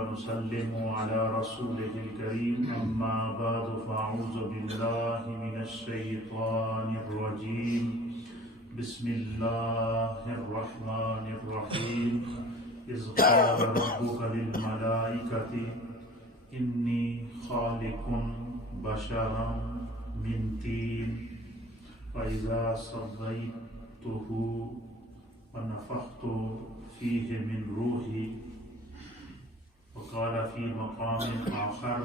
ونسلم على رسوله الكريم أما بعد فأعوذ بالله من الشيطان الرجيم بسم الله الرحمن الرحيم إذ قال ربك للملائكة إني خالق بشرا من طين فإذا صليته ونفخت فيه من روحي. وقال في مقام آخر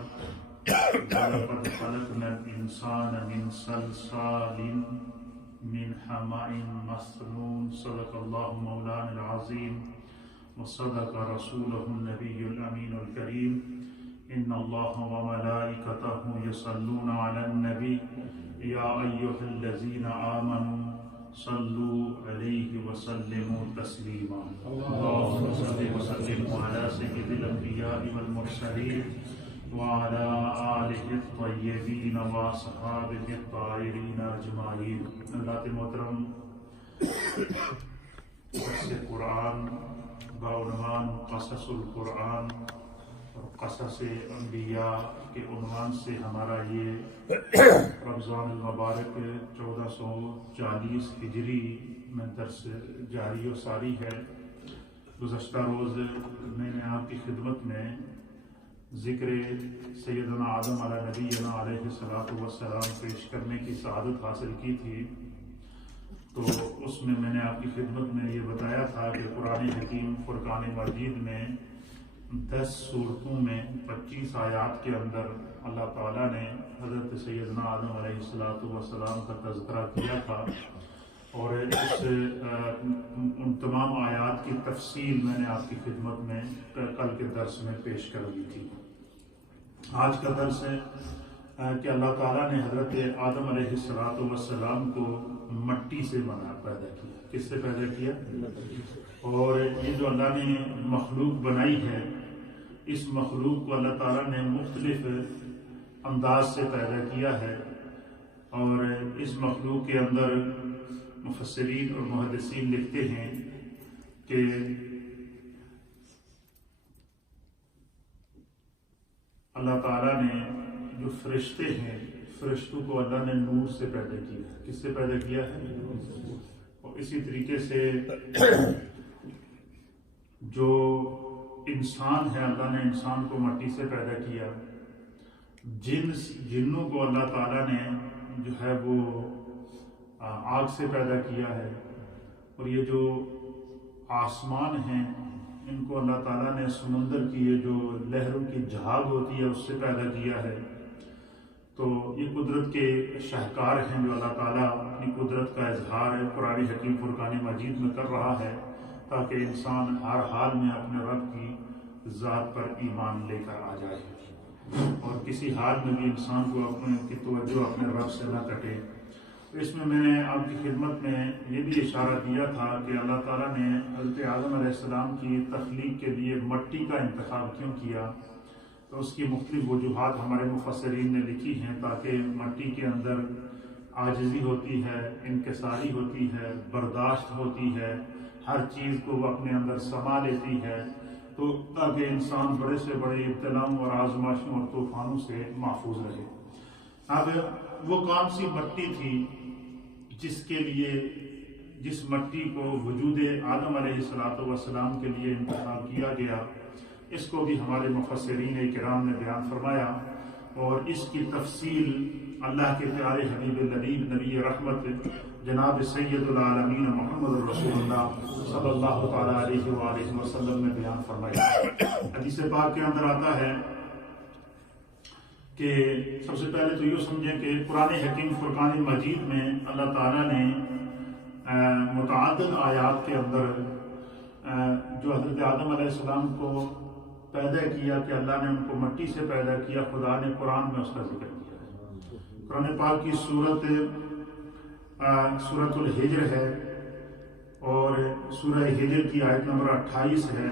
ولقد خلقنا الإنسان من صلصال من حمأ مسنون. صدق الله مولانا العظيم وصدق رسوله النبي الأمين الكريم. إن الله وملائكته يصلون على النبي يا أيها الذين آمنوا صلوا عليه وسلموا تسليما. اللهم صل وسلم على سيد الأنبياء والمرسلين وعلى آله الطيبين وأصحابه الطاهرين أجمعين. حضرات محترم، درس قرآن بعنوان قصص القرآن اور قصص انبیاء کے عنوان سے ہمارا یہ رمضان المبارک 1440 ہجری میں درس جاری و ساری ہے. گزشتہ روز میں نے آپ کی خدمت میں ذکر سیدنا آدم علیہ نبینا علیہ الصلوۃ والسلام پیش کرنے کی سعادت حاصل کی تھی. تو اس میں نے آپ کی خدمت میں یہ بتایا تھا کہ قرآن حکیم فرقان مجید میں 10 صورتوں میں 25 آیات کے اندر اللہ تعالیٰ نے حضرت سیدنا آدم علیہ السلام کا تذکرہ کیا تھا، اور ان تمام آیات کی تفصیل میں نے آپ کی خدمت میں کل کے درس میں پیش کر دی تھی. آج کا درس ہے کہ اللہ تعالیٰ نے حضرت آدم علیہ السلام کو مٹی سے پیدا کیا. کس سے پیدا کیا؟ اور یہ جو اللہ نے مخلوق بنائی ہے، اس مخلوق کو اللہ تعالیٰ نے مختلف انداز سے پیدا کیا ہے، اور اس مخلوق کے اندر مفسرین اور محدثین لکھتے ہیں کہ اللہ تعالیٰ نے جو فرشتے ہیں، فرشتوں کو اللہ نے نور سے پیدا کیا ہے. کس سے پیدا کیا ہے؟ اور اسی طریقے سے جو انسان ہے، اللہ نے انسان کو مٹی سے پیدا کیا. جنوں کو اللہ تعالیٰ نے جو ہے وہ آگ سے پیدا کیا ہے، اور یہ جو آسمان ہیں ان کو اللہ تعالیٰ نے سمندر کی یہ جو لہروں کی جھاگ ہوتی ہے اس سے پیدا کیا ہے. تو یہ قدرت کے شاہکار ہیں جو اللہ تعالیٰ اپنی قدرت کا اظہار قرآن حکیم فرقان مجید میں کر رہا ہے، تاکہ انسان ہر حال میں اپنے رب کی ذات پر ایمان لے کر آ جائے، اور کسی حال میں بھی انسان کو اپنے کی توجہ اپنے رب سے نہ کٹے. تو اس میں نے آپ کی خدمت میں یہ بھی اشارہ دیا تھا کہ اللہ تعالیٰ نے حضرت آدم علیہ السلام کی تخلیق کے لیے مٹی کا انتخاب کیوں کیا. تو اس کی مختلف وجوہات ہمارے مفسرین نے لکھی ہیں، تاکہ مٹی کے اندر عاجزی ہوتی ہے، انکساری ہوتی ہے، برداشت ہوتی ہے، ہر چیز کو وہ اپنے اندر سما لیتی ہے، تو تاکہ انسان بڑے سے بڑے ابتلاؤں اور آزمائشوں اور طوفانوں سے محفوظ رہے. اب وہ کون سی مٹی تھی جس مٹی کو وجود آدم علیہ السلام کے لیے انتخاب کیا گیا، اس کو بھی ہمارے مفسرین کرام نے بیان فرمایا، اور اس کی تفصیل اللہ کے پیارے حبیب النبی نبی رحمت جناب سید العالمین محمد رسول اللہ صلی اللہ تعالیٰ علیہ وآلہ وسلم نے بیان فرمایا. حدیث پاک کے اندر آتا ہے کہ سب سے پہلے تو یہ سمجھیں کہ قرآن حکیم فرقان مجید میں اللہ تعالیٰ نے متعدد آیات کے اندر جو حضرت آدم علیہ السلام کو پیدا کیا کہ اللہ نے ان کو مٹی سے پیدا کیا، خدا نے قرآن میں اس کا ذکر کیا ہے. قرآن پاک کی سورۃ الحجر ہے، اور سورہ ہجر کی آیت نمبر 28 ہے،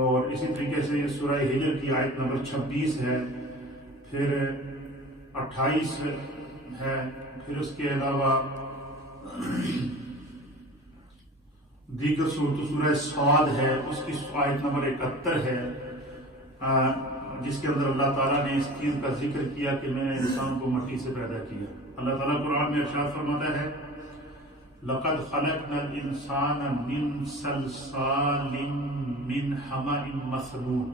اور اسی طریقے سے سورہ ہجر کی آیت نمبر 26 ہے، پھر 28 ہے، پھر اس کے علاوہ دیگر سورہ صاد ہے، اس کی آیت نمبر 71 ہے، جس کے اندر اللہ تعالیٰ نے اس چیز کا ذکر کیا کہ میں نے انسان کو مٹی سے پیدا کیا. اللہ تعالیٰ قرآن میں ارشاد فرماتا ہے لَقَدْ خَلَقْنَا الْإِنسَانَ مِنْ صَلْصَالٍ مِنْ حَمَإٍ مَسْنُونٍ.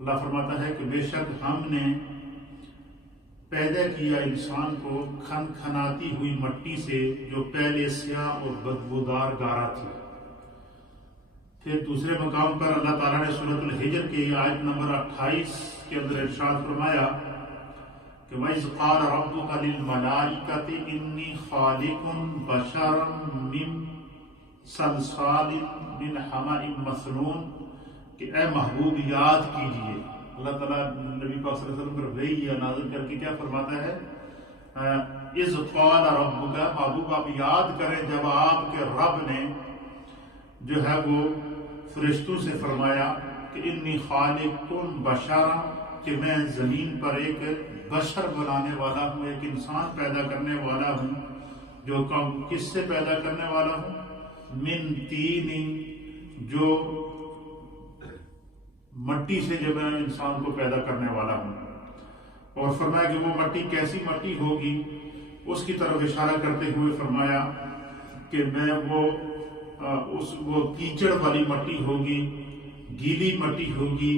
اللہ فرماتا ہے کہ بے شک ہم نے پیدا کیا انسان کو کھنکھناتی ہوئی مٹی سے جو پہلے سیاہ اور بدبودار گارا تھی. پھر دوسرے مقام پر اللہ تعالیٰ نے سورۃ الحجر کی آیت نمبر 28 کے اندر ارشاد فرمایا کہ وَإِذْ قَالَ رَبُّكَ لِلْمَلَائِكَةِ إِنِّي خَالِقٌ بَشَرًا مِّن صَلْصَالٍ مِّنْ حَمَإٍ مَسْنُونٍ کہ اے محبوب یاد کیجئے. اللہ تعالیٰ نبی پاک صلی اللہ علیہ وسلم پر وحی نازل کر کے کیا فرماتا ہے اِذْ قَالَ رَبُّكَ محبوب آپ یاد کریں جب آپ کے رب نے جو ہے وہ فرشتوں سے فرمایا کہ انی خالق بشرا کہ میں زمین پر ایک بشر بنانے والا ہوں, ایک انسان پیدا کرنے والا ہوں. جو کس سے پیدا کرنے والا ہوں؟ من تین, جو مٹی سے جو میں انسان کو پیدا کرنے والا ہوں. اور فرمایا کہ وہ مٹی کیسی مٹی ہوگی, اس کی طرف اشارہ کرتے ہوئے فرمایا کہ میں وہ کیچڑ والی مٹی ہوگی, گیلی مٹی ہوگی.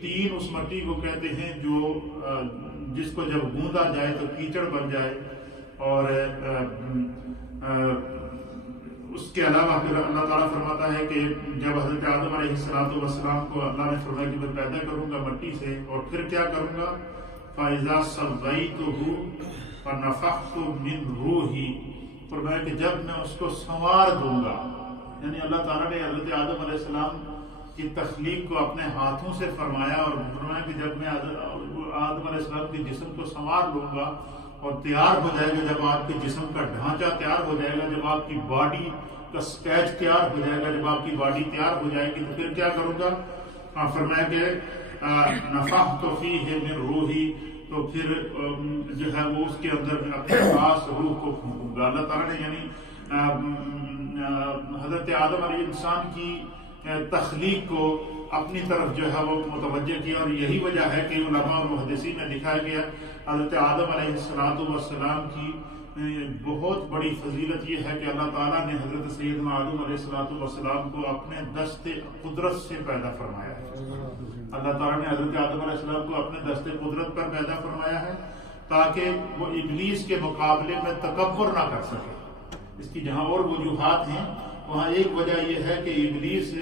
تین اس مٹی کو کہتے ہیں جو جس کو جب گوندا جائے تو کیچڑ بن جائے. اور اس کے علاوہ پھر اللہ تعالیٰ فرماتا ہے کہ جب حضرت آدم علیہ السلام کو اللہ نے فرمایا کہ میں پیدا کروں گا مٹی سے, اور پھر کیا کروں گا فَإِذَا سَوَّيْتُهُ فَنَفَخْتُ مِنْ رُوحِي فرمایا کہ جب میں اس کو سنوار دوں گا. یعنی اللہ تعالیٰ نے حضرت آدم علیہ السلام کی تخلیق کو اپنے ہاتھوں سے فرمایا اور فرمایا کہ جب میں آدم علیہ السلام کے جسم کو سنوار لوں گا اور تیار ہو جائے گا, جب آپ کے جسم کا ڈھانچہ تیار ہو جائے گا, جب آپ کی باڈی کا سکیچ تیار ہو جائے گا, جب آپ کی باڈی تیار ہو جائے گی تو پھر کیا کروں گا. فرمایا کہ نفخت فیہ من روحی تو پھر جو ہے وہ اس کے اندر اپنے خاص روح کو پھونکوں گا. اللہ تعالیٰ نے یعنی حضرت آدم علیہ السلام کی تخلیق کو اپنی طرف جو ہے وہ متوجہ کیا. اور یہی وجہ ہے کہ علماء اور محدثین نے لکھا گیا حضرت آدم علیہ السلام کی بہت بڑی فضیلت یہ ہے کہ اللہ تعالیٰ نے حضرت سیدنا آدم علیہ السلام کو اپنے دست قدرت سے پیدا فرمایا ہے. اللہ تعالیٰ نے حضرت آدم علیہ السلام کو اپنے دست قدرت پر پیدا فرمایا ہے تاکہ وہ ابلیس کے مقابلے میں تکبر نہ کر سکے. اس کی جہاں اور وجوہات ہیں وہاں ایک وجہ یہ ہے کہ ابلیس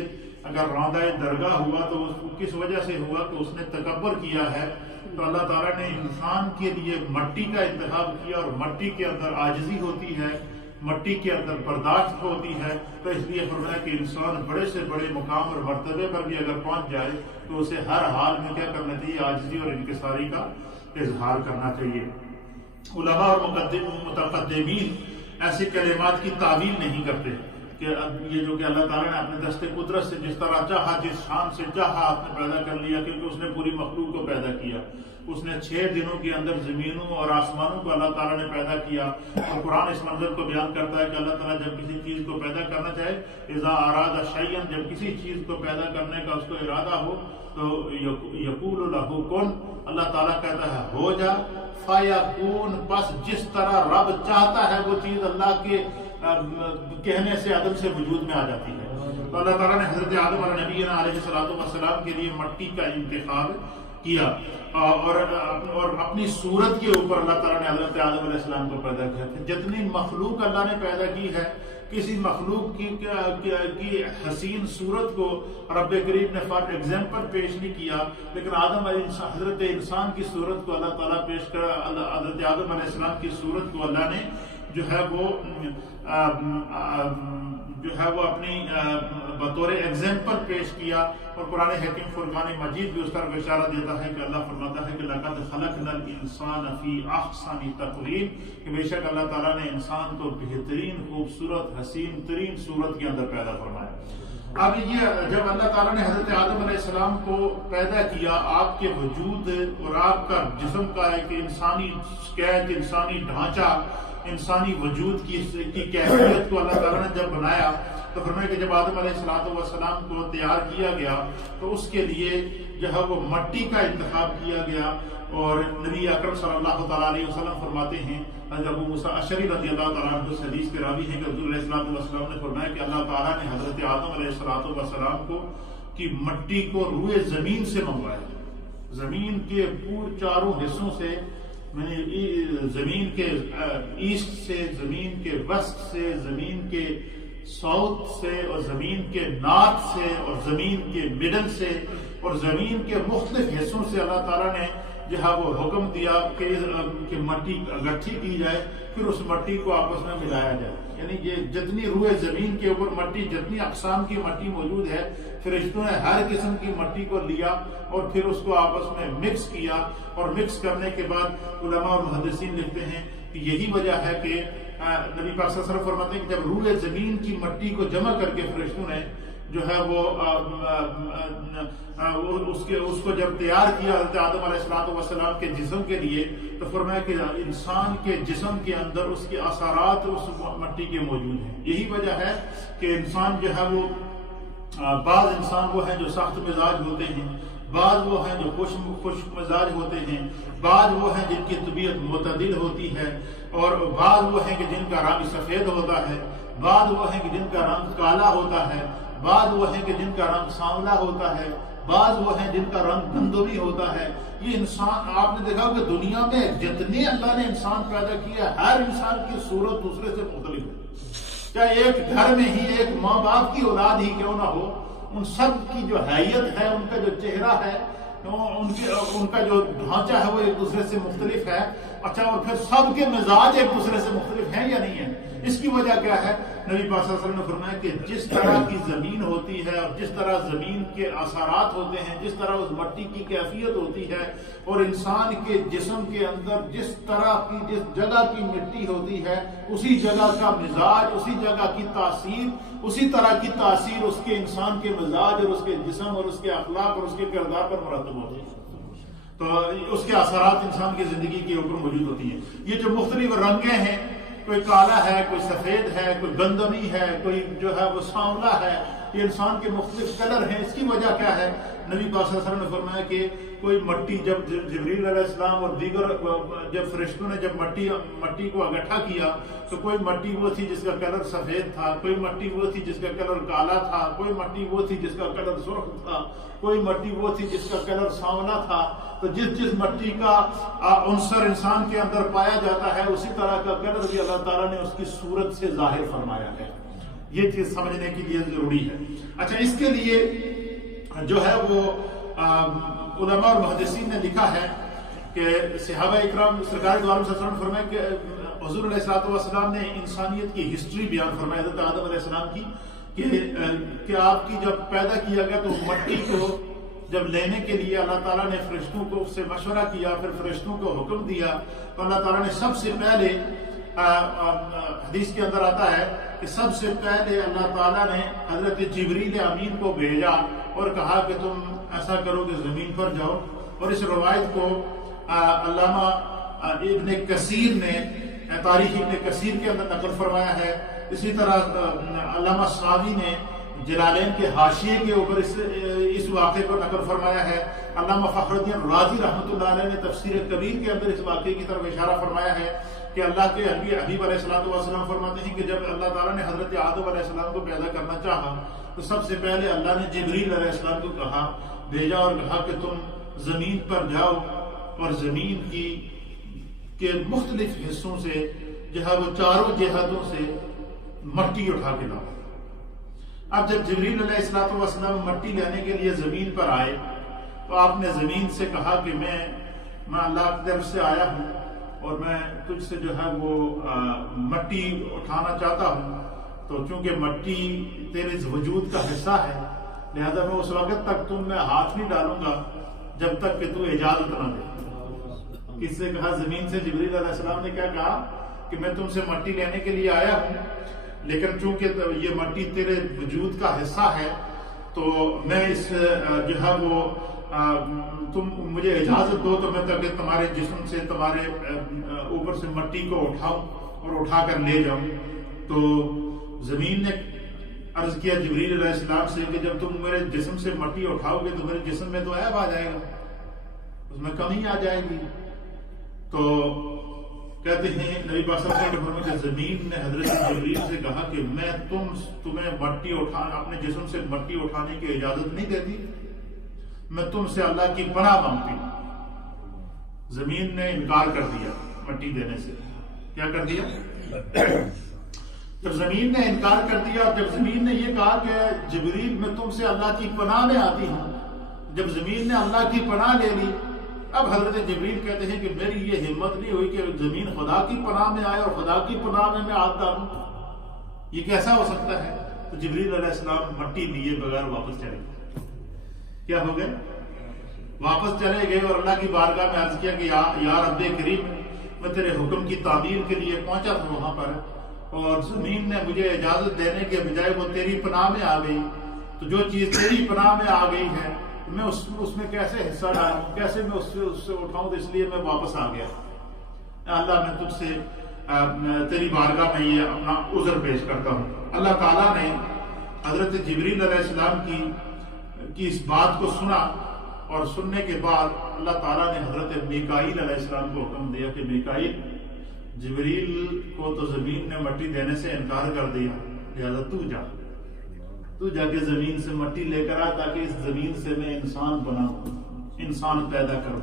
اگر راندہ درگاہ ہوا تو کس وجہ سے ہوا کہ اس نے تکبر کیا ہے. تو اللہ تعالیٰ نے انسان کے لیے مٹی کا انتخاب کیا اور مٹی کے اندر عاجزی ہوتی ہے, مٹی کے اندر برداشت ہوتی ہے. تو اس لیے فرمایا کہ انسان بڑے سے بڑے مقام اور مرتبے پر بھی اگر پہنچ جائے تو اسے ہر حال میں کیا کرنا چاہیے, عاجزی اور انکساری کا اظہار کرنا چاہیے. علماء اور متقدمین ایسے کلمات کی تعویل نہیں کرتے کہ یہ جو کہ اللہ تعالیٰ نے اپنے دست قدرت سے جس طرح چاہا, جس شان سے چاہا آپ نے پیدا کر لیا, کیونکہ اس نے پوری مخلوق کو پیدا کیا. اس نے 6 دنوں کے اندر زمینوں اور آسمانوں کو اللہ تعالیٰ نے پیدا کیا. اور قرآن اس منظر کو بیان کرتا ہے کہ اللہ تعالیٰ جب کسی چیز کو پیدا کرنا چاہے, اذا اراد شیئا, جب کسی چیز کو پیدا کرنے کا اس کو ارادہ ہو تو یقول لہ کن, اللہ تعالیٰ کہتا ہے ہو جا, فیکون, بس جس طرح رب چاہتا ہے وہ چیز اللہ کے کہنے سے عدم سے وجود میں آ جاتی ہے. تو اللہ تعالیٰ نے حضرت آدم نبینا علیہ السلام کے لیے مٹی کا انتخاب کیا اور اپنی صورت کے اوپر اللہ تعالیٰ نے حضرت آدم علیہ السلام کو پیدا کیا. جتنی مخلوق اللہ نے پیدا کی ہے, کسی مخلوق کی حسین صورت کو رب کریم نے فار ایگزامپل پیش نہیں کیا, لیکن آدم علیہ حضرت انسان کی صورت کو اللہ تعالیٰ پیش کر حضرت آدم علیہ السلام کی صورت کو اللہ نے جو ہے وہ اپنی بطور ایگزامپل پیش کیا. اور قرآن حکیم فرقان مجید بھی اس طرف اشارہ دیتا ہے کہ اللہ فرماتا ہے کہ لقد خلقنا الانسان فی احسن تقویم, کہ بے شک اللہ تعالیٰ نے انسان کو بہترین خوبصورت حسین ترین صورت کے اندر پیدا فرمایا. اب یہ جب اللہ تعالیٰ نے حضرت آدم علیہ السلام کو پیدا کیا, آپ کے وجود اور آپ کا جسم کا ایک انسانی سکیچ, انسانی ڈھانچہ, انسانی وجود کی کیفیت کو اللہ تعالیٰ نے جب بنایا تو فرمایا کہ جب آدم علیہ السلام کو تیار کیا گیا تو اس کے لیے جو ہے وہ مٹی کا انتخاب کیا گیا، اور نبی اکرم صلی اللہ تعالیٰ علیہ وسلم فرماتے ہیں، حضرت ابو موسیٰ اشعری رضی اللہ تعالیٰ عنہ اس حدیث کے راوی ہیں کہ حضور علیہ السلام نے فرمایا کہ اللہ تعالیٰ نے حضرت آدم علیہ السلام کو کی مٹی کو روئے زمین سے منگوایا، زمین کے پورے چاروں حصوں سے، زمین کے ایسٹ سے، زمین کے ویسٹ سے، زمین کے ساؤتھ سے، اور زمین کے نارتھ سے، اور زمین کے مڈل سے، اور زمین کے مختلف حصوں سے اللہ تعالیٰ نے جو ہے وہ حکم دیا کہ مٹی اکٹھی کی جائے، پھر اس مٹی کو آپس میں ملایا جائے۔ یعنی یہ جتنی روئے زمین کے اوپر مٹی، جتنی اقسام کی مٹی موجود ہے، فرشتوں نے ہر قسم کی مٹی کو لیا اور پھر اس کو آپس میں مکس کیا، اور مکس کرنے کے بعد علماء اور محدثین لکھتے ہیں کہ یہی وجہ ہے کہ نبی پاک صلی اللہ علیہ وسلم فرماتے ہیں کہ جب روئے زمین کی مٹی کو جمع کر کے فرشتوں نے جو ہے وہ اس کو جب تیار کیا حضرت آدم علیہ السلام کے جسم کے لیے، تو فرمایا کہ انسان کے جسم کے اندر اس کے اثرات اس مٹی کے موجود ہیں۔ یہی وجہ ہے کہ انسان جو ہے وہ بعض انسان وہ ہیں جو سخت مزاج ہوتے ہیں، بعض وہ ہیں جو خوش مزاج ہوتے ہیں، بعض وہ ہیں جن کی طبیعت معتدل ہوتی ہے، اور بعض وہ ہیں کہ جن کا رنگ سفید ہوتا ہے، بعض وہ ہیں کہ جن کا رنگ کالا ہوتا ہے، بعض وہ ہیں کہ جن کا رنگ سانولا ہوتا ہے، بعض وہ ہیں جن کا رنگ گندمی ہوتا ہے۔ یہ انسان، آپ نے دیکھا کہ دنیا میں جتنے اللہ نے انسان پیدا کیا، ہر انسان کی صورت دوسرے سے مختلف ہے، چاہے ایک گھر میں ہی ایک ماں باپ کی اولاد ہی کیوں نہ ہو، ان سب کی جو حیت ہے، ان کا جو چہرہ ہے، ان کا جو ڈھانچہ ہے، وہ ایک دوسرے سے مختلف ہے۔ اچھا، اور پھر سب کے مزاج ایک دوسرے سے مختلف ہیں یا نہیں ہیں؟ اس کی وجہ کیا ہے؟ نبی پاک صلی اللہ علیہ وسلم نے فرمایا کہ جس طرح کی زمین ہوتی ہے، اور جس طرح زمین کے اثرات ہوتے ہیں، جس طرح اس مٹی کی کیفیت ہوتی ہے، اور انسان کے جسم کے اندر جس طرح کی، جس جگہ کی مٹی ہوتی ہے، اسی جگہ کا مزاج، اسی جگہ کی تاثیر، اسی طرح کی تاثیر اس کے انسان کے مزاج اور اس کے جسم اور اس کے اخلاق اور اس کے کردار پر مرتب ہوتی ہے۔ تو اس کے اثرات انسان کی زندگی کے اوپر موجود ہوتی ہیں۔ یہ جو مختلف رنگیں ہیں، کوئی کالا ہے، کوئی سفید ہے، کوئی گندمی ہے، کوئی جو ہے وہ سانولا ہے، یہ انسان کے مختلف کلر ہیں۔ اس کی وجہ کیا ہے؟ نبی پاک صلی اللہ علیہ وسلم نے فرمایا کہ کوئی مٹی، جب جبریل علیہ السلام اور دیگر جب فرشتوں نے جب مٹی کو اکٹھا کیا، تو کوئی مٹی وہ تھی جس کا کلر سفید تھا، کوئی مٹی وہ تھی جس کا کلر کالا تھا، کوئی مٹی وہ تھی جس کا کلر سرخ تھا، کوئی مٹی وہ تھی جس کا کلر سانولا تھا۔ تو جس مٹی کا عنصر انسان کے اندر پایا جاتا ہے، اسی طرح کا کلر بھی اللہ تعالیٰ نے اس کی صورت سے ظاہر فرمایا ہے۔ یہ چیز سمجھنے کے لیے ضروری ہے۔ اچھا، اس کے لیے جو ہے وہ علماء اور محدثین نے لکھا ہے کہ صحابہ اکرام سرکار دو عالم صلی اللہ علیہ وسلم فرمائے کہ حضور علیہ السلام نے انسانیت کی ہسٹری بیان فرمائی حضرت آدم علیہ السلام کی، کہ آپ کی جب پیدا کیا گیا تو مٹی کو جب لینے کے لیے اللہ تعالیٰ نے فرشتوں کو سے مشورہ کیا، پھر فرشتوں کو حکم دیا، تو اللہ تعالیٰ نے سب سے پہلے، حدیث کے اندر آتا ہے کہ سب سے پہلے اللہ تعالیٰ نے حضرت جبریل امین کو بھیجا اور کہا کہ تم ایسا کرو کہ زمین پر جاؤ۔ اور اس روایت کو علامہ ابن کثیر نے تاریخ ابن کثیر کے اندر نقل فرمایا ہے۔ اسی طرح علامہ ساوی نے جلالین کے حاشیے کے اوپر اس واقعے کو نقل فرمایا ہے۔ علامہ فخر الدین رازی رحمۃ اللہ علیہ نے تفسیر کبیر کے اندر اس واقعے کی طرف اشارہ فرمایا ہے کہ اللہ کے حبیب علیہ السلام فرماتے ہیں کہ جب اللہ تعالیٰ نے حضرت آدم علیہ السلام کو پیدا کرنا چاہا تو سب سے پہلے اللہ نے جبریل علیہ السلام کو بھیجا اور کہا کہ تم زمین پر جاؤ اور زمین کے مختلف حصوں سے جو ہے وہ چاروں جہتوں سے مٹی اٹھا کے لاؤ۔ اب جب جبریل علیہ السلام مٹی لینے کے لیے زمین پر آئے تو آپ نے زمین سے کہا کہ میں اللہ کی طرف سے آیا ہوں اور میں تجھ سے جو ہے وہ مٹی اٹھانا چاہتا ہوں، تو چونکہ مٹی تیرے وجود کا حصہ ہے لہذا میں اس وقت تک تم میں ہاتھ نہیں ڈالوں گا جب تک کہ تو اجازت نہ دے۔ کس سے کہا؟ زمین سے۔ جبریل علیہ السلام نے کیا کہا کہ میں تم سے مٹی لینے کے لیے آیا ہوں، لیکن چونکہ یہ مٹی تیرے وجود کا حصہ ہے تو میں اس جو ہے وہ تم مجھے اجازت دو تو میں تمہارے جسم سے، تمہارے اوپر سے مٹی کو اٹھاؤں اور اٹھا کر لے جاؤں۔ تو زمین نے عرض کیا جبریل علیہ السلام سے کہ جب تم میرے جسم سے مٹی اٹھاؤ گے تو میرے جسم میں تو عیب آ جائے گا، اس میں کمی آ جائے گی۔ تو کہتے ہیں نبی پاک صلی اللہ علیہ وسلم کہ زمین نے حضرت جبریل سے کہا کہ میں تمہیں مٹی اپنے جسم سے مٹی اٹھانے کی اجازت نہیں دیتی، میں تم سے اللہ کی پناہ مانگتی ہوں۔ زمین نے انکار کر دیا مٹی دینے سے۔ کیا کر دیا؟ جب زمین نے انکار کر دیا، جب زمین نے یہ کہا کہ جبریل میں تم سے اللہ کی پناہ میں آتی ہوں، جب زمین نے اللہ کی پناہ لے لی، اب حضرت جبریل کہتے ہیں کہ میری یہ ہمت نہیں ہوئی کہ زمین خدا کی پناہ میں آئے اور خدا کی پناہ میں میں ہاتھ ڈالوں، یہ کیسا ہو سکتا ہے؟ تو جبریل علیہ السلام مٹی لیے بغیر واپس چلے گئے۔ کیا ہو گئے؟ واپس چلے گئے اور اللہ کی بارگاہ میں عرض کیا کہ یا رب کریم، میں تیرے حکم کی تعمیر کے لیے پہنچا تھا وہاں پر، اور زمین نے مجھے اجازت دینے کے بجائے وہ تیری پناہ میں آ گئی، تو جو چیز تیری پناہ میں آ گئی ہے میں اس میں کیسے حصہ ڈالوں، کیسے میں اس سے اٹھاؤں؟ تو اس لیے میں واپس آ گیا۔ اللہ میں تجھ سے تیری بارگاہ میں یہ اپنا عذر پیش کرتا ہوں۔ اللہ تعالیٰ نے حضرت جبریل علیہ السلام کی اس بات کو سنا، اور سننے کے بعد اللہ تعالیٰ نے حضرت میکائیل علیہ السلام کو حکم دیا کہ میکائیل، جبریل کو تو زمین نے مٹی دینے سے انکار کر دیا، لہذا تو جا کے زمین سے مٹی لے کر آ تاکہ اس زمین سے میں انسان بناؤں، انسان پیدا کروں۔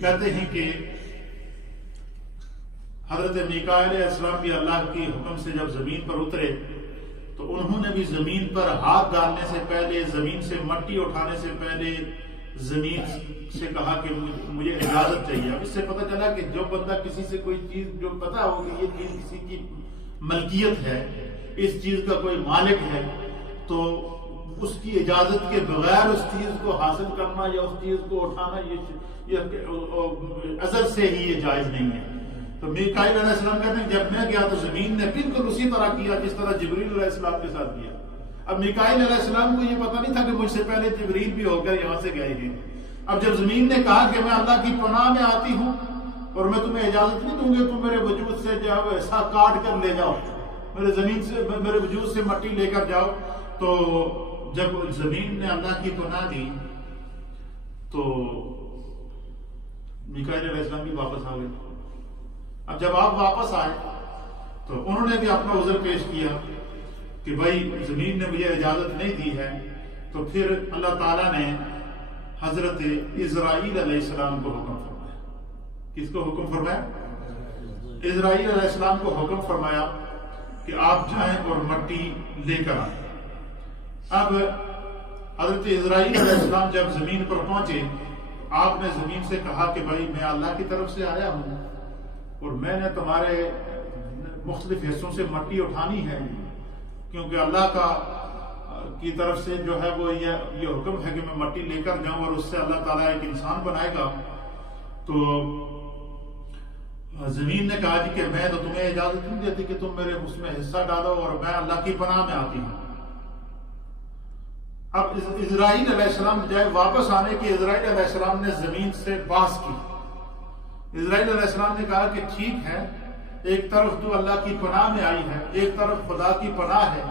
کہتے ہیں کہ حضرت میکائیل علیہ السلام بھی اللہ کی حکم سے جب زمین پر اترے تو انہوں نے بھی زمین پر ہاتھ ڈالنے سے پہلے، زمین سے مٹی اٹھانے سے پہلے زمین سے کہا کہ مجھے اجازت چاہیے۔ اب اس سے پتہ چلا کہ جو بندہ کسی سے کوئی چیز جو پتا ہو کہ یہ چیز کسی کی ملکیت ہے، اس چیز کا کوئی مالک ہے، تو اس کی اجازت کے بغیر اس چیز کو حاصل کرنا یا اس چیز کو اٹھانا یہ ازل سے ہی یہ جائز نہیں ہے۔ تو میکائیل علیہ السلام کہتے ہیں جب میں گیا تو زمین نے بالکل اسی طرح کیا جس طرح جبریل علیہ السلام کے ساتھ کیا۔ اب میکائیل علیہ السلام کو یہ پتہ نہیں تھا کہ مجھ سے پہلے جبریل بھی ہو کر یہاں سے گئے ہیں۔ اب جب زمین نے کہا کہ میں اللہ کی پناہ میں آتی ہوں اور میں تمہیں اجازت نہیں دوں گی تم میرے وجود سے جاؤ ایسا کاٹ کر لے جاؤ، میرے وجود سے مٹی لے کر جاؤ، تو جب زمین نے اللہ کی پناہ دی تو میکائیل علیہ السلام بھی واپس آ گئے۔ اب جب آپ واپس آئے تو انہوں نے بھی اپنا عذر پیش کیا کہ بھائی زمین نے مجھے اجازت نہیں دی ہے۔ تو پھر اللہ تعالیٰ نے حضرت اسرائیل علیہ السلام کو حکم فرمایا۔ کس کو حکم فرمایا؟ اسرائیل علیہ السلام کو حکم فرمایا کہ آپ جائیں اور مٹی لے کر آئیں۔ اب حضرت اسرائیل علیہ السلام جب زمین پر پہنچے، آپ نے زمین سے کہا کہ بھائی میں اللہ کی طرف سے آیا ہوں اور میں نے تمہارے مختلف حصوں سے مٹی اٹھانی ہے، کیونکہ اللہ کی طرف سے جو ہے وہ یہ حکم ہے کہ میں مٹی لے کر جاؤں اور اس سے اللہ تعالیٰ ایک انسان بنائے گا۔ تو زمین نے کہا جی کہ میں تو تمہیں اجازت نہیں دیتی کہ تم میرے اس میں حصہ ڈالو اور میں اللہ کی پناہ میں آتی ہوں۔ اب اسرائیل علیہ السلام جائے واپس آنے کی، اسرائیل علیہ السلام نے زمین سے بحث کی۔ اسرائیل علیہ السلام نے کہا کہ ٹھیک ہے، ایک طرف تو اللہ کی پناہ میں آئی ہے، ایک طرف خدا کی پناہ ہے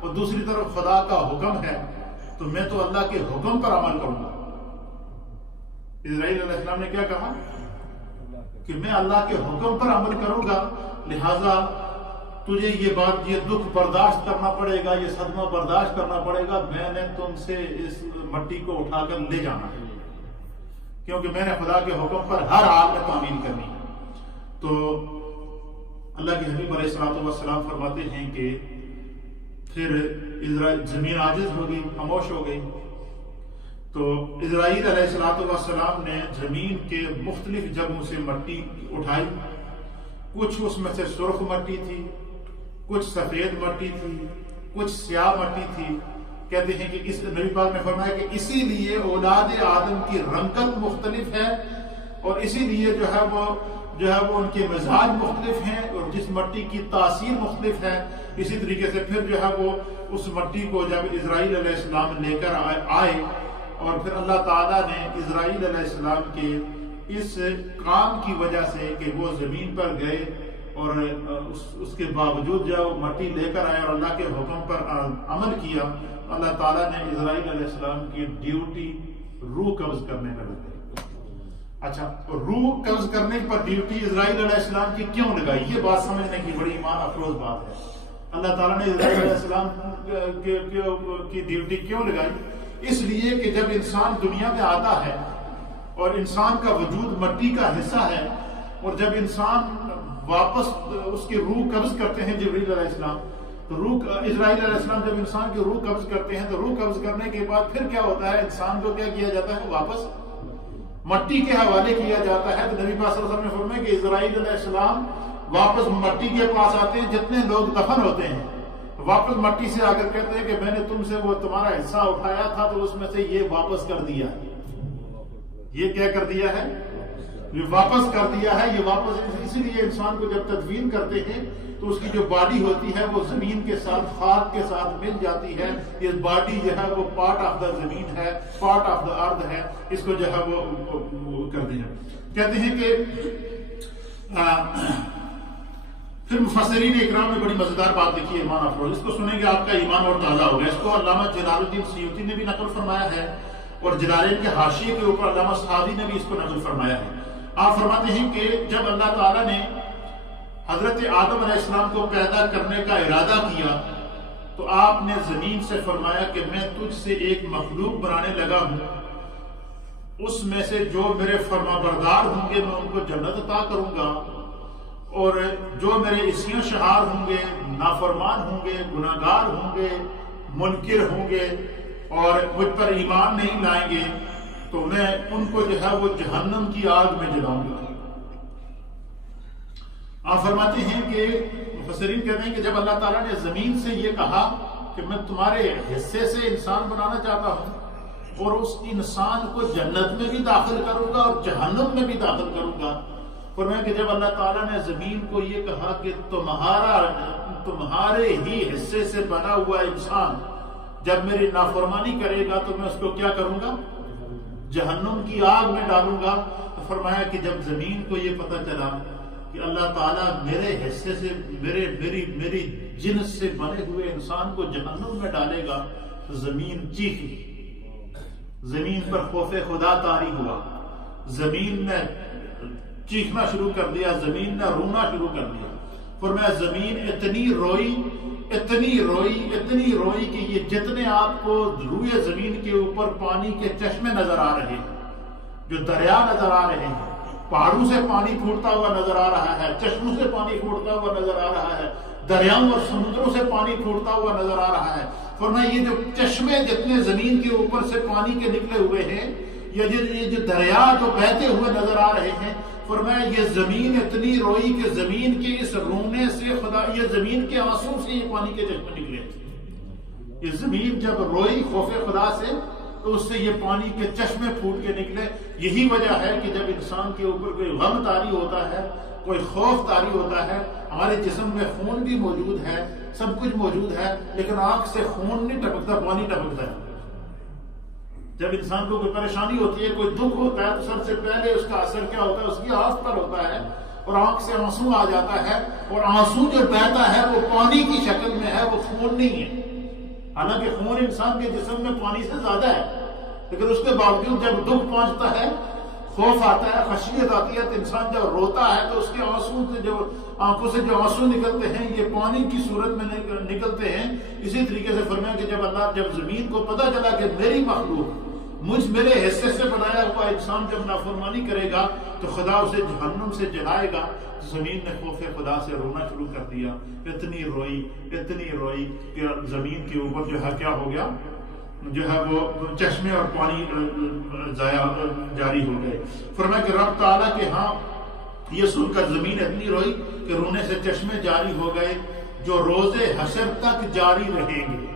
اور دوسری طرف خدا کا حکم ہے، تو میں تو اللہ کے حکم پر عمل کروں گا۔ اسرائیل علیہ السلام نے کیا کہا کہ میں اللہ کے حکم پر عمل کروں گا، لہذا تجھے یہ بات، یہ دکھ برداشت کرنا پڑے گا، یہ صدمہ برداشت کرنا پڑے گا، میں نے تم سے اس مٹی کو اٹھا کر لے جانا ہے، کیونکہ میں نے خدا کے حکم پر ہر حال میں تعمیل کرنی ہے۔ تو اللہ کے حبیب علیہ الصلوۃ والسلام فرماتے ہیں کہ پھر زمین عاجز ہو گئی، خاموش ہو گئی۔ تو اسرائیل علیہ الصلوۃ والسلام نے زمین کے مختلف جگہوں سے مٹی اٹھائی، کچھ اس میں سے سرخ مٹی تھی، کچھ سفید مٹی تھی، کچھ سیاہ مٹی تھی۔ کہتے ہیں کہ اس نبی پاک نے فرمایا کہ اسی لیے اولاد آدم کی رنگت مختلف ہے اور اسی لیے جو ہے وہ ان کے مزاج مختلف ہیں اور جس مٹی کی تاثیر مختلف ہے، اسی طریقے سے پھر جو ہے وہ اس مٹی کو جب اسرائیل علیہ السلام لے کر آئے اور پھر اللہ تعالیٰ نے اسرائیل علیہ السلام کے اس کام کی وجہ سے کہ وہ زمین پر گئے اور اس کے باوجود جب مٹی لے کر آئے اور اللہ کے حکم پر عمل کیا، اللہ تعالیٰ نے اسرائیل علیہ السلام کی ڈیوٹی روح قبض کرنے پر لگائی۔ اچھا، روح قبض کرنے پر ڈیوٹی اسرائیل علیہ السلام کی کیوں لگائی؟ یہ بات سمجھنے کی بڑی ایمان افروز بات ہے۔ اللہ تعالیٰ نے اسرائیل علیہ السلام کی ڈیوٹی کیوں لگائی؟ اس لیے کہ جب انسان دنیا میں آتا ہے اور انسان کا وجود مٹی کا حصہ ہے، اور جب انسان واپس اس کی روح قبض کرتے ہیں جبریل علیہ السلام، تو اسرائیل علیہ السلام جب انسان کی روح قبض کرتے ہیں تو روح قبض کرنے کے بعد پھر کیا ہوتا ہے؟ انسان کو کیا کیا جاتا ہے؟ واپس مٹی کے حوالے کیا جاتا ہے۔ تو نبی پاک صلی اللہ علیہ وسلم نے فرمایا کہ اسرائیل علیہ السلام واپس مٹی کے پاس آتے ہیں، جتنے لوگ دفن ہوتے ہیں واپس مٹی سے آ کر کہتے ہیں کہ میں نے تم سے وہ تمہارا حصہ اٹھایا تھا تو اس میں سے یہ واپس کر دیا ہے۔ یہ کیا کر دیا ہے؟ یہ واپس کر دیا ہے۔ یہ واپس اسی لیے انسان کو جب تدفین کرتے ہیں تو اس کی جو باڈی ہوتی ہے وہ زمین کے ساتھ، خاک کے ساتھ مل جاتی ہے۔ یہ باڈی جو ہے وہ پارٹ آف دا زمین ہے، پارٹ آف دا ارتھ ہے، اس کو جو ہے وہ کر دیا۔ کہتے ہیں کہ پھر مفسرین اکرام نے بڑی مزیدار بات لکھی ہے ایمان افروز، اس کو سنیں گے آپ کا ایمان اور تازہ ہوگا۔ اس کو علامہ جلال الدین سیوطی نے بھی نقل فرمایا ہے، اور جلالین کے حاشیے کے اوپر علامہ سعدی نے بھی اس کو نقل فرمایا ہے۔ آپ فرماتے ہیں کہ جب اللہ تعالیٰ نے حضرت آدم علیہ السلام کو پیدا کرنے کا ارادہ کیا تو آپ نے زمین سے فرمایا کہ میں تجھ سے ایک مخلوق بنانے لگا ہوں، اس میں سے جو میرے فرما بردار ہوں گے میں ان کو جنت عطا کروں گا، اور جو میرے عصیاں شہار ہوں گے، نافرمان ہوں گے، گناہگار ہوں گے، منکر ہوں گے اور مجھ پر ایمان نہیں لائیں گے تو میں ان کو جو ہے وہ جہنم کی آگ میں جلاؤں گا۔ آپ فرماتے ہیں کہ مفسرین کہتے ہیں کہ جب اللہ تعالیٰ نے زمین سے یہ کہا کہ میں تمہارے حصے سے انسان بنانا چاہتا ہوں اور اس انسان کو جنت میں بھی داخل کروں گا اور جہنم میں بھی داخل کروں گا، فرمایا کہ جب اللہ تعالیٰ نے زمین کو یہ کہا کہ تمہارے ہی حصے سے بنا ہوا انسان جب میری نافرمانی کرے گا تو میں اس کو کیا کروں گا؟ جہنم کی آگ میں ڈالوں گا۔ تو فرمایا کہ جب زمین کو یہ پتہ چلا کہ اللہ تعالیٰ میرے حصے سے میری جنس سے بنے ہوئے انسان کو جہنم میں ڈالے گا تو زمین چیخی، زمین پر خوف خدا طاری ہوا، زمین نے چیخنا شروع کر دیا، زمین نے رونا شروع کر دیا۔ فرمایا زمین اتنی روئی کہ یہ جتنے آپ کو روئے زمین کے اوپر پانی کے چشمے نظر آ رہے ہیں، جو دریا نظر آ رہے ہیں، پہاڑوں سے پانی پھوٹتا ہوا نظر آ رہا ہے، چشموں سے پانی پھوٹتا ہوا نظر آ رہا ہے، دریاؤں اور سمندروں سے پانی پھوٹتا ہوا نظر آ رہا ہے۔ فرمایا یہ جو چشمے جتنے زمین کے اوپر سے پانی کے نکلے ہوئے ہیں، یہ جو دریا جو بہتے ہوئے نظر آ رہے ہیں، فرمایا یہ زمین اتنی روئی کہ زمین کے اس رونے سے خدا، یہ زمین کے آنسوں سے یہ پانی کے چشمے نکلے۔ یہ زمین جب روئی خوف خدا سے تو اس سے یہ پانی کے چشمے پھوٹ کے نکلے۔ یہی وجہ ہے کہ جب انسان کے اوپر کوئی غم طاری ہوتا ہے، کوئی خوف طاری ہوتا ہے، ہمارے جسم میں خون بھی موجود ہے، سب کچھ موجود ہے، لیکن آنکھ سے خون نہیں ٹپکتا، پانی ٹپکتا ہے۔ جب انسان کو کوئی پریشانی ہوتی ہے، کوئی دکھ ہوتا ہے تو سب سے پہلے اس کا اثر کیا ہوتا ہے؟ اس کی آنکھ پر ہوتا ہے اور آنکھ سے آنسو آ جاتا ہے، اور آنسو جو بہتا ہے وہ پانی کی شکل میں ہے، وہ خون نہیں ہے۔ حالانکہ خون انسان کے جسم میں پانی سے زیادہ ہے، لیکن اس کے باوجود جب دکھ پہنچتا ہے، خوف آتا ہے، خشیت آتی ہے، تو انسان جب روتا ہے تو اس کے آنسو سے جو آنکھوں سے جو آنسو نکلتے ہیں یہ پانی کی صورت میں نکلتے ہیں۔ اسی طریقے سے فرمایا کہ جب زمین کو پتہ چلا کہ میری مخلوق میرے حصے سے بنایا ہوا انسان جب نافرمانی کرے گا تو خدا اسے جہنم سے جلائے گا، زمین نے خوف خدا سے رونا شروع کر دیا۔ اتنی روئی کہ زمین کے اوپر جو ہے کیا ہو گیا، جو ہے وہ چشمے اور پانی جاری ہو گئے۔ فرمایا کہ رب تعالیٰ کے ہاں یہ سن کر زمین اتنی روئی کہ رونے سے چشمے جاری ہو گئے جو روز حشر تک جاری رہیں گے۔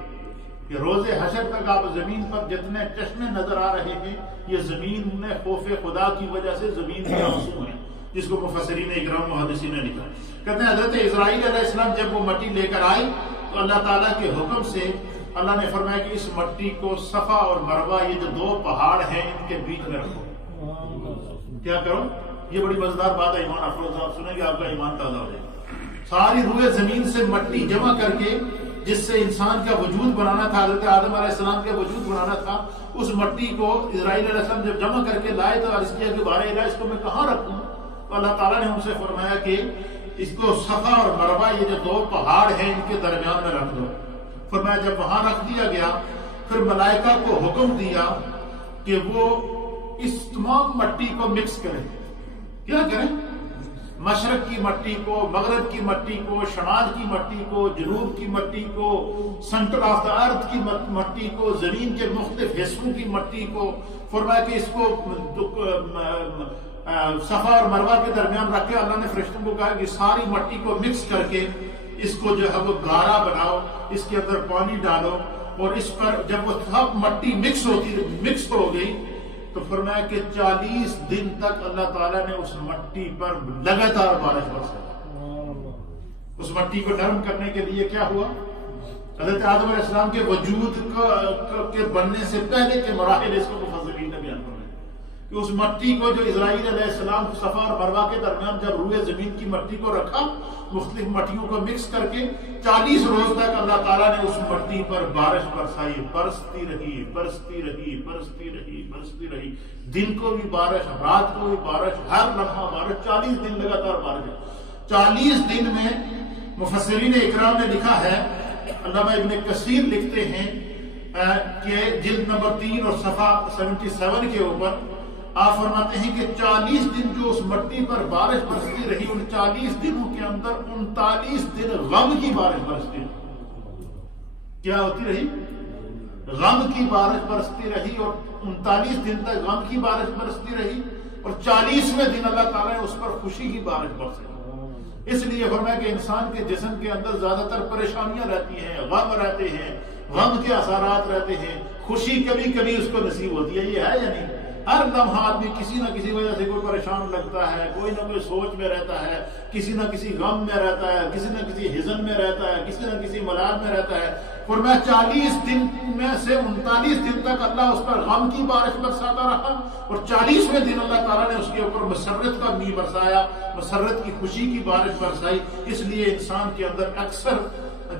کہ روز حشر تک آپ زمین پر جتنے چشمے نظر آ رہے ہیں یہ زمین نے خوف خدا کی وجہ سے زمین کے آنسو ہیں، جس کو مفسرین اکرام محدثین نے لکھا۔ کہتے ہیں حضرت اسرائیل علیہ السلام جب وہ مٹی لے کر آئے تو اللہ تعالیٰ کے حکم سے اللہ نے فرمایا کہ اس مٹی کو صفا اور مروہ، یہ جو دو پہاڑ ہیں، ان کے بیچ میں رکھو۔ کیا کرو؟ یہ بڑی مزیدار بات ہے ایمان افروز، آپ سنیں گے آپ کا ایمان تازہ ہو جائے گا۔ ساری روئے زمین سے مٹی جمع کر کے جس سے انسان کا وجود بنانا تھا، حضرت آدم علیہ السلام کا وجود بنانا تھا، اس مٹی کو اسرائیل علیہ السلام جب جمع کر کے لائے تو عرض کیا کہ بارے الہ اس کو میں کہاں رکھوں؟ تو اللہ تعالیٰ نے ان سے فرمایا کہ اس کو صفا اور مروہ یہ جو دو پہاڑ ہیں ان کے درمیان میں رکھ دو۔ فرمایا جب وہاں رکھ دیا گیا پھر ملائکہ کو حکم دیا کہ وہ اس تمام مٹی کو مکس کریں۔ کیا کریں؟ مشرق کی مٹی کو، مغرب کی مٹی کو، شمال کی مٹی کو، جنوب کی مٹی کو، سینٹر آف دا ارتھ کی مٹی کو، زمین کے مختلف حصوں کی مٹی کو، فرمایا کہ اس کو صفا اور مروہ کے درمیان رکھ کے اللہ نے فرشتوں کو کہا کہ ساری مٹی کو مکس کر کے اس کو جو ہے وہ گارا بناؤ، اس کے اندر پانی ڈالو، اور اس پر جب وہ سب مٹی مکس ہو گئی تو فرمایا کہ 40 دن تک اللہ تعالیٰ نے اس مٹی پر لگاتار بارش برسائی۔ اس مٹی کو نرم کرنے کے لیے کیا ہوا؟ حضرت آدم علیہ السلام کے وجود کے بننے سے پہلے کے مراحل اس کو مفسرین نے بیان فرمایا کہ اس مٹی کو جو اسرائیل علیہ السلام صفا اور مروہ کے درمیان جب روئے زمین کی مٹی کو رکھا، مختلف مٹیوں کو مکس کر کے 40 روز تک اللہ تعالیٰ نے اس مٹی پر بارش برسائی، برستی رہی برستی رہی برستی رہی برستی رہی، دن کو بھی بارش، رات کو بھی بارش، ہر لمحہ بارش، 40 دن لگاتار بارش۔ 40 دن میں مفسرین اکرام نے لکھا ہے، علامہ ابن کثیر لکھتے ہیں کہ جلد نمبر 3 اور صفحہ 77 کے اوپر آپ فرماتے ہیں کہ 40 دن جو اس مٹی پر بارش برستی رہی، ان 40 دنوں کے اندر 39 دن غم کی بارش برستی رہی۔ کیا ہوتی رہی؟ غم کی بارش برستی رہی، اور 39 دن تک غم کی بارش برستی رہی، اور 40ویں دن اللہ تعالیٰ نے اس پر خوشی کی بارش برسی۔ اس لیے فرمایا کہ انسان کے جسم کے اندر زیادہ تر پریشانیاں رہتی ہیں، غم رہتے ہیں، غم کے اثرات رہتے ہیں، خوشی کبھی کبھی اس کو نصیب ہوتی ہے۔ یہ ہے یا نہیں؟ ہر لمحہ آدمی کسی نہ کسی وجہ سے کوئی پریشان لگتا ہے، کوئی نہ کوئی سوچ میں رہتا ہے، کسی نہ کسی غم میں رہتا ہے، کسی نہ کسی حزن میں رہتا ہے، کسی نہ کسی ملال میں رہتا ہے۔ فرمایا 40 دن میں سے 39 دن تک اللہ اس پر غم کی بارش برساتا رہا، اور 40ویں دن اللہ تعالیٰ نے اس کے اوپر مسرت کا می برسایا، مسرت کی خوشی کی بارش برسائی۔ اس لیے انسان کے اندر اکثر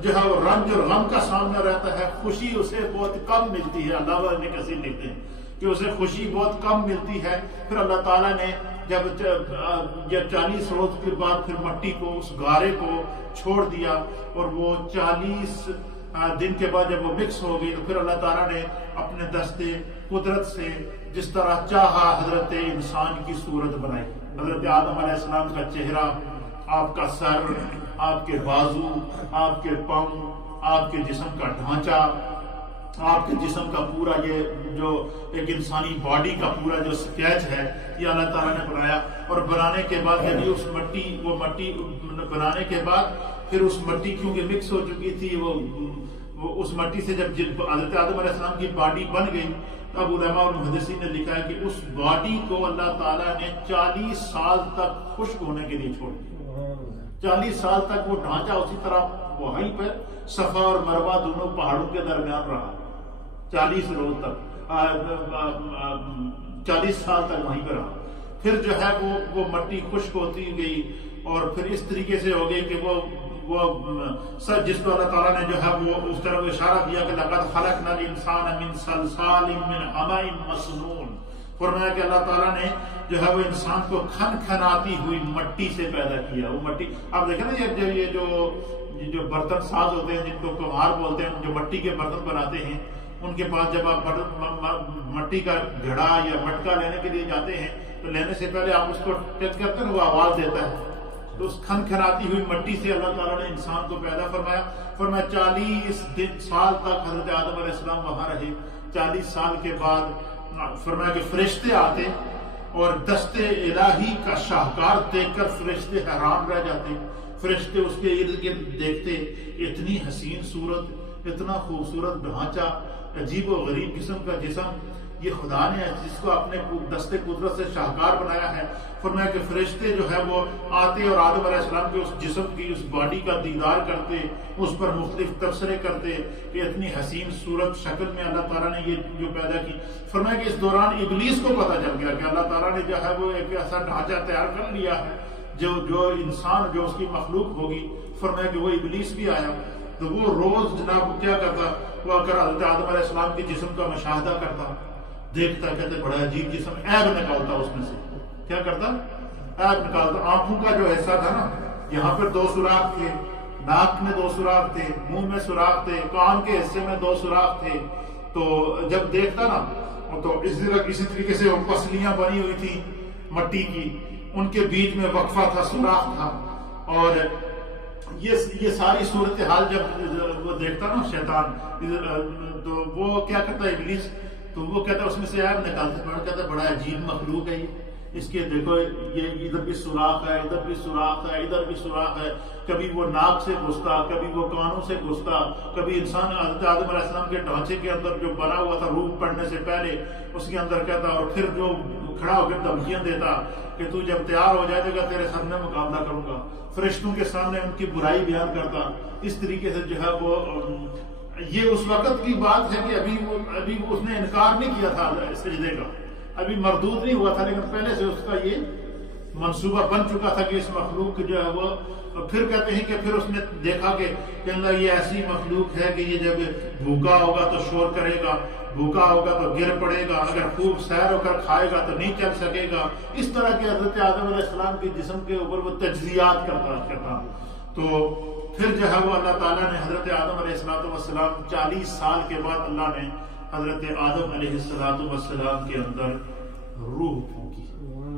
جو ہے وہ رنج اور غم کا سامنا رہتا ہے، خوشی اسے بہت کم ملتی ہے۔ اللہ ابن کثیر لکھتے ہیں کہ اسے خوشی بہت کم ملتی ہے۔ پھر اللہ تعالیٰ نے جب 40 روز کے بعد پھر مٹی کو، اس گارے کو چھوڑ دیا، اور وہ 40 دن کے بعد جب وہ مکس ہو گئی تو پھر اللہ تعالیٰ نے اپنے دستے قدرت سے جس طرح چاہا حضرت انسان کی صورت بنائی۔ حضرت آدم علیہ السلام کا چہرہ، آپ کا سر، آپ کے بازو، آپ کے پاؤں، آپ کے جسم کا ڈھانچہ، آپ کے جسم کا پورا یہ جو ایک انسانی باڈی کا پورا جو سکیچ ہے، یہ اللہ تعالیٰ نے بنایا۔ اور بنانے کے بعد یعنی وہ مٹی بنانے کے بعد پھر اس مٹی کیونکہ مکس ہو چکی تھی، وہ اس مٹی سے جب حضرت آدم علیہ السلام کی باڈی بن گئی، اب علماء اور محدثین نے لکھا ہے کہ اس باڈی کو اللہ تعالیٰ نے 40 سال تک خشک ہونے کے لیے چھوڑ دیا۔ 40 سال تک وہ ڈھانچہ اسی طرح وہیں پر صفا اور مروہ دونوں پہاڑوں کے درمیان رہا، 40 روز تک، 40 سال تک وہیں پر رہا۔ پھر جو ہے وہ مٹی خشک ہوتی گئی، اور پھر اس طریقے سے ہو گئی کہ وہ سب جس کو اللہ تعالیٰ نے جو ہے وہ اس طرح اشارہ کیا کہ لقد خلقنا الانسان من صلصال من حمأ مسنون۔ فرمایا کہ اللہ تعالیٰ نے جو ہے وہ انسان کو کھنکھناتی ہوئی مٹی سے پیدا کیا۔ وہ مٹی آپ دیکھیں نا، یہ جو برتن ساز ہوتے ہیں جن کو کمہار بولتے ہیں، جو مٹی کے برتن بناتے ہیں، ان کے پاس جب آپ مٹی کا گھڑا یا مٹکا لینے کے لیے جاتے ہیں تو لینے سے پہلے آپ اس کو ٹچ کرتے ہیں، وہ آواز دیتا ہے۔ تو اس کھنکھناتی ہوئی مٹی سے اللہ تعالیٰ نے انسان کو پیدا فرمایا۔ 40 سال تک حضرت آدم علیہ السلام وہاں رہے۔ 40 سال کے بعد فرمایا کہ فرشتے آتے اور دستے الہی کا شاہکار دیکھ کر فرشتے حیران رہ جاتے۔ فرشتے اس کے ارد گرد دیکھتے، اتنی حسین صورت، اتنا خوبصورت ڈھانچہ، عجیب و غریب قسم کا جسم، یہ خدا نے جس کو اپنے دستے قدرت سے شاہکار بنایا ہے۔ فرمایا کہ فرشتے جو ہے وہ آتے اور آدم علیہ السلام کے اس جسم کی، اس باڈی کا دیدار کرتے، اس پر مختلف تبصرے کرتے کہ اتنی حسین صورت شکل میں اللہ تعالیٰ نے یہ جو پیدا کی۔ فرمایا کہ اس دوران ابلیس کو پتہ چل گیا کہ اللہ تعالیٰ نے جو ہے وہ ایک ایسا ڈھانچہ تیار کر لیا ہے جو انسان جو اس کی مخلوق ہوگی، فرمایا کہ وہ ابلیس بھی آیا تو وہ روز جناب کیا کرتا، وہ اگر حضرت آدم علیہ السلام کے جسم کا مشاہدہ کرتا، دیکھتا، کہتے بڑا عجیب جسم، عیب نکالتا اس میں سے، کیا کرتا، عیب نکالتا۔ آنکھوں کا جو حصہ تھا نا، یہاں پر 2 سوراخ تھے، ناک میں 2 سوراخ تھے، منہ میں سوراخ تھے، کان کے حصے میں 2 سوراخ تھے، تو جب دیکھتا نا تو اسی طریقے سے وہ پسلیاں بنی ہوئی تھی مٹی کی، ان کے بیچ میں وقفہ تھا، سوراخ تھا، اور یہ ساری صورتحال جب وہ دیکھتا نا شیطان، تو وہ کیا کرتا ہے ابلیس، تو وہ کہتا ہے اس میں سے عیب نکالتا، کہتا ہے بڑا عجیب مخلوق ہے یہ، اس کے دیکھو یہ ادھر بھی سوراخ ہے، ادھر بھی سوراخ ہے، ادھر بھی سوراخ ہے، کبھی وہ ناک سے گھستا، کبھی وہ کانوں سے گھستا، کبھی انسان حضرت آدم علیہ السلام کے ڈھانچے کے اندر جو بنا ہوا تھا روح پڑنے سے پہلے اس کے اندر کہتا، اور پھر جو کھڑا ہو کے دھمکیاں دیتا کہ تو جب تیار ہو جائے گا تیرے سامنے مقابلہ کروں گا، فرشتوں کے سامنے ان کی برائی بیان کرتا۔ اس طریقے سے جو ہے وہ یہ اس وقت کی بات ہے کہ ابھی اس نے انکار نہیں کیا تھا سجدے کا، ابھی مردود نہیں ہوا تھا، لیکن پہلے سے اس کا یہ منصوبہ بن چکا تھا کہ اس مخلوق جو ہے وہ، پھر کہتے ہیں کہ پھر اس نے دیکھا کہ اللہ یہ ایسی مخلوق ہے کہ یہ جب بھوکا ہوگا تو شور کرے گا، بھوکا ہوگا تو گر پڑے گا، اگر خوب سیر ہو کر کھائے گا تو نہیں چل سکے گا، اس طرح کے حضرت آدم علیہ السلام کے جسم کے اوپر وہ تجزیات کرتا۔ تو پھر جو ہے وہ اللہ تعالیٰ نے حضرت آدم علیہ السلام 40 سال کے بعد اللہ نے حضرت آدم علیہ السلام کے اندر روح پھونکی،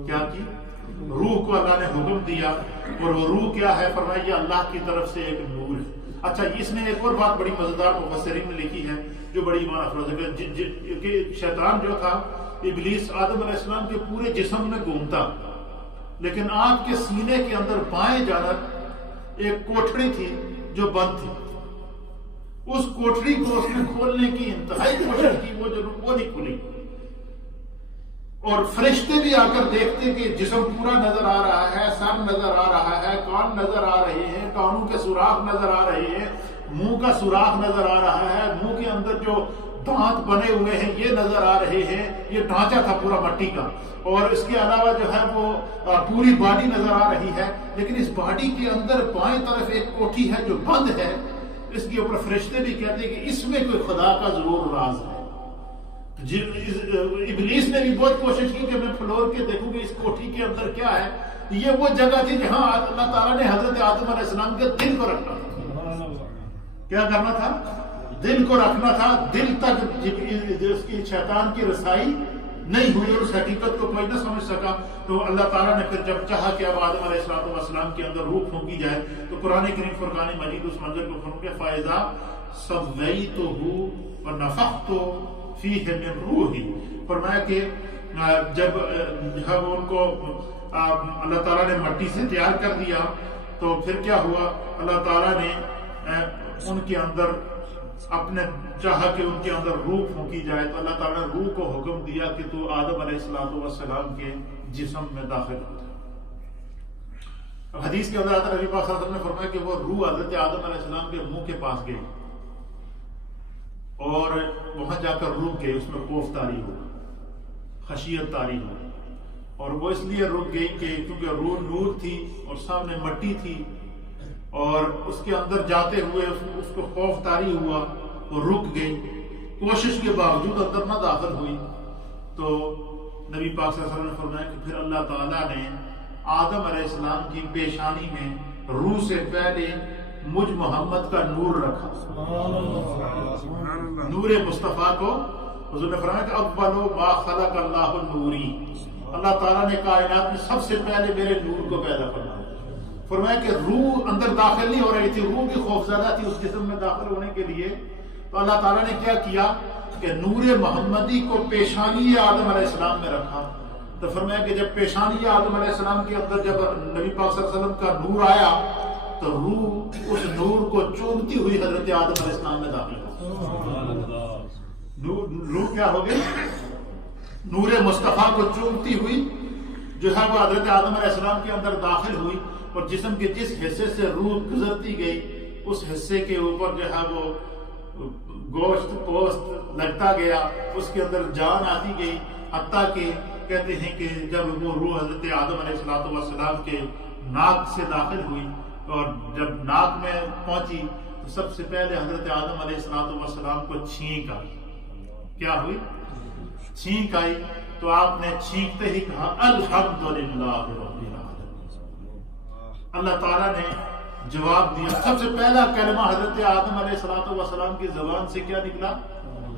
کیا کی، روح کو اللہ نے حکم دیا، اور وہ روح کیا ہے، فرمایا یہ اللہ کی طرف سے ایک نور ہے۔ اچھا، اس میں ایک اور بات بڑی مزیدار مفسرین نے لکھی ہے جو بڑی ایمان افروز ہے کہ شیطان جو تھا ابلیس آدم علیہ السلام کے پورے جسم میں گھومتا، لیکن آپ کے سینے کے اندر بائیں جانب ایک کوٹھڑی تھی جو بند تھی، اس کوٹھڑی کو اس نے کھولنے کی انتہائی کوشش کی، وہ نہیں کھلی، اور فرشتے بھی آ کر دیکھتے کہ جسم پورا نظر آ رہا ہے، سر نظر آ رہا ہے، کان نظر آ رہے ہیں، کانوں کے سوراخ نظر آ رہے ہیں، منہ کا سوراخ نظر آ رہا ہے، منہ کے اندر جو دانت بنے ہوئے ہیں یہ نظر آ رہے ہیں، یہ ڈھانچہ تھا پورا مٹی کا، اور اس کے علاوہ جو ہے وہ پوری باڈی نظر آ رہی ہے، لیکن اس باڈی کے اندر بائیں طرف ایک کوٹھی ہے جو بند ہے، اس کے اوپر فرشتے بھی کہتے ہیں کہ اس میں کوئی خدا کا ضرور راز ہے۔ ابلیس نے بھی بہت کوشش کی کہ میں فلور کے دیکھوں کہ اس کوٹھی کے اندر کیا ہے، یہ وہ جگہ تھی جہاں اللہ تعالیٰ نے حضرت آدم علیہ السلام کے دل کو رکھنا تھا، کیا کرنا تھا، دل کو رکھنا تھا، دل تک اس کی شیطان کی رسائی نہیں ہوئی اور اس حقیقت کو کوئی نہ سمجھ سکا۔ تو اللہ تعالیٰ نے پھر جب چاہا کہ اب آدم علیہ السلام کے اندر روح پھونکی جائے، تو قرآن کریم فرقان مجید اس منظر کو فرماتا ہے فَإِذَا سَوَّيْتُهُ وَنَفَخْتُ فِيهِ مِن رُوحِي، فرمایا کہ جب ان کو اللہ تعالیٰ نے مٹی سے تیار کر دیا تو پھر کیا ہوا، اللہ تعالیٰ نے ان کے اندر اپنے چاہا کہ ان کے اندر روح پھونکی جائے، تو اللہ تعالیٰ نے روح کو حکم دیا کہ تو آدم علیہ السلام کے جسم میں داخل ہو جائے۔ حدیث کے اندر آتا نبی پاک صلی اللہ علیہ وسلم نے فرمایا کہ وہ روح حضرت آدم علیہ السلام کے منہ کے پاس گئی اور وہاں جا کر رک گئی، اس میں خوف طاری ہو، خشیت طاری ہو، اور وہ اس لیے رک گئی کہ کیونکہ روح نور تھی اور سامنے مٹی تھی، اور اس کے اندر جاتے ہوئے اس کو خوف طاری ہوا، وہ رک گئی، کوشش کے باوجود اندر نہ داخل ہوئی۔ تو نبی پاک صلی اللہ علیہ وسلم نے فرمایا کہ پھر اللہ تعالیٰ نے آدم علیہ السلام کی پیشانی میں روح سے پہلے مجھ محمد کا نور رکھا، نور مصطفیٰ کو حضور نے فرمایا کہ اول ما خلق اللہ النوری، اللہ تعالیٰ نے کائنات میں سب سے پہلے میرے نور کو پیدا فرمایا۔ فرمایا کہ روح اندر داخل نہیں ہو رہی تھی، روح بھی خوفزدہ تھی اس جسم میں داخل ہونے کے لیے، تو اللہ تعالیٰ نے کیا کیا کہ نور محمدی کو پیشانی آدم علیہ السلام میں رکھا۔ تو فرمایا کہ جب پیشانی آدم علیہ السلام کے اندر جب نبی پاک صلی اللہ علیہ وسلم کا نور آیا تو روح اس نور کو چومتی ہوئی حضرت آدم علیہ السلام میں داخل ہو، روح کیا ہو گئی، نور مصطفیٰ کو چومتی ہوئی جو ہے وہ حضرت آدم علیہ السلام کے اندر داخل ہوئی، اور جسم کے جس حصے سے روح گزرتی گئی اس حصے کے اوپر جو ہے وہ گوشت پوست لگتا گیا، اس کے اندر جان آتی گئی، حتیٰ کہ کہتے ہیں کہ جب وہ روح حضرت آدم علیہ السلام کے ناک سے داخل ہوئی اور جب ناک میں پہنچی تو سب سے پہلے حضرت آدم علیہ السلام کو چھینک آئی. کیا ہوئی؟ چھینک آئی. تو آپ نے چھینکتے ہی کہا الحمدللہ رب العالمین. اللہ تعالیٰ نے جواب دیا. سب سے پہلا کلمہ حضرت آدم علیہ السلام کی زبان سے کیا نکلا؟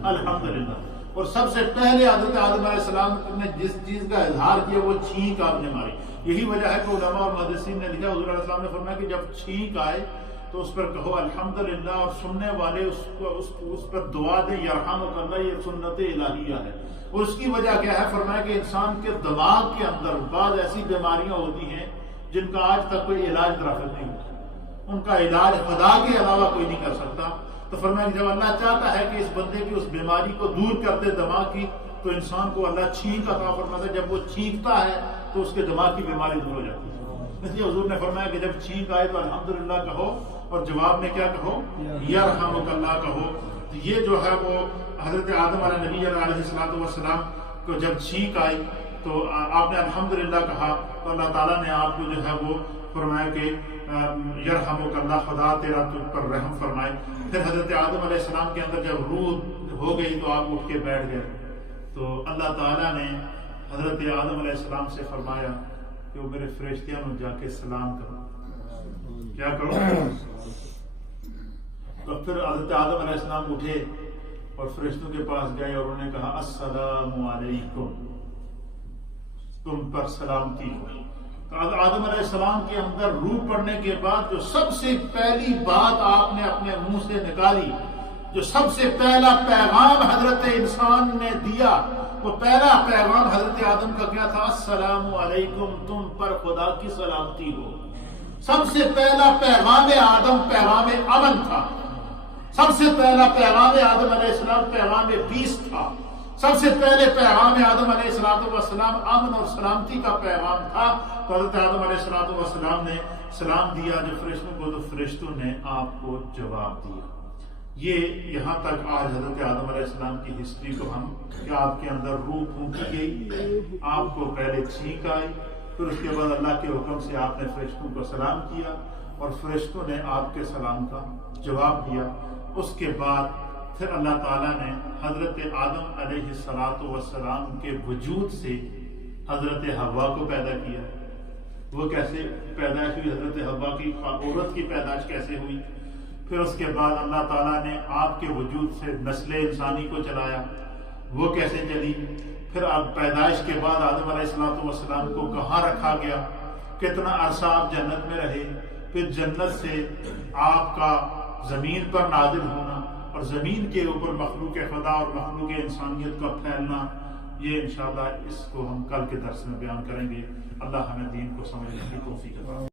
الحمدللہ. اور سب سے پہلے حضرت آدم علیہ السلام نے جس چیز کا اظہار کیا وہ چھینک آپ نے ماری. یہی وجہ ہے کہ علماء اور محدثین نے لکھا، حضور علیہ السلام نے فرمایا کہ جب چھینک آئے تو اس پر کہو الحمدللہ، اور سننے والے اس پر دعا دیں یرحمک اللہ، یہ سنت الہیہ ہے. اور اس کی وجہ کیا ہے؟ فرمایا کہ انسان کے دماغ کے اندر بعض ایسی بیماریاں ہوتی ہیں جن کا آج تک کوئی علاج درافت نہیں ہوتا، ان کا علاج خدا کے علاوہ کوئی نہیں کر سکتا. تو فرمایا کہ جب اللہ چاہتا ہے کہ اس بندے کی اس بیماری کو دور کر دے دماغ کی، تو انسان کو اللہ چھینک عطا فرماتا ہے. جب وہ چھینکتا ہے تو اس کے دماغ کی بیماری دور ہو جاتی ہے. اس لیے حضور نے فرمایا کہ جب چھینک آئے تو الحمدللہ کہو، اور جواب میں کیا کہو؟ یرحمک اللہ کہو. تو یہ جو ہے وہ حضرت آدم علیہ نبی علیہ السلام کو جب چھینک آئی تو آپ نے الحمدللہ کہا تو اللہ تعالیٰ نے آپ کو جو ہے وہ فرمایا کہ یرحمک اللہ، خدا تیرا تجھ پر رحم فرمائے. پھر حضرت آدم علیہ السلام کے اندر جب روح ہو گئی تو آپ اٹھ کے بیٹھ گئے. تو اللہ تعالیٰ نے حضرت آدم علیہ السلام سے فرمایا کہ وہ میرے فرشتیاں میں جا کے سلام کرو. کیا کرو؟ تو پھر حضرت آدم علیہ السلام اٹھے اور فرشتوں کے پاس گئے اور انہوں نے کہا السلام علیکم، تم پر سلامتی ہو. تو آدم علیہ السلام کے اندر روح پڑنے کے بعد جو سب سے پہلی بات آپ نے اپنے منہ سے نکالی، جو سب سے پہلا پیغام حضرت انسان نے دیا، وہ پہلا پیغام حضرت آدم کا کیا تھا؟ السلام علیکم، تم پر خدا کی سلامتی ہو. سب سے پہلا پیغام آدم پیغام امن تھا. سب سے پہلا پیغام آدم علیہ السلام پیغام پیس تھا. سب سے پہلے پیغام آدم علیہ السلام امن اور سلامتی کا پیغام تھا. تو حضرت آدم علیہ السلام نے سلام دیا جو فرشتوں کو، تو فرشتوں نے آپ کو جواب دیا. یہ یہاں تک آج حضرت آدم علیہ السلام کی ہسٹری کو ہم کہ آپ کے اندر روح پھونکی گئی، آپ کو پہلے چھینک آئی، پھر اس کے بعد اللہ کے حکم سے آپ نے فرشتوں کو سلام کیا اور فرشتوں نے آپ کے سلام کا جواب دیا. اس کے بعد پھر اللہ تعالیٰ نے حضرت آدم علیہ السلام کے وجود سے حضرت حوا کو پیدا کیا. وہ کیسے پیدائش ہوئی؟ حضرت حوا کی عورت کی پیدائش کیسے ہوئی؟ پھر اس کے بعد اللہ تعالیٰ نے آپ کے وجود سے نسل انسانی کو چلایا، وہ کیسے چلی؟ پھر آپ پیدائش کے بعد آدم علیہ السلام کو کہاں رکھا گیا، کتنا عرصہ آپ جنت میں رہے، پھر جنت سے آپ کا زمین پر نازل ہونا اور زمین کے اوپر مخلوق خدا اور مخلوق انسانیت کا پھیلنا. یہ انشاءاللہ اس کو ہم کل کے درس میں بیان کریں گے. اللہ ہمیں دین کو سمجھنے کی توفیق عطا فرمائے.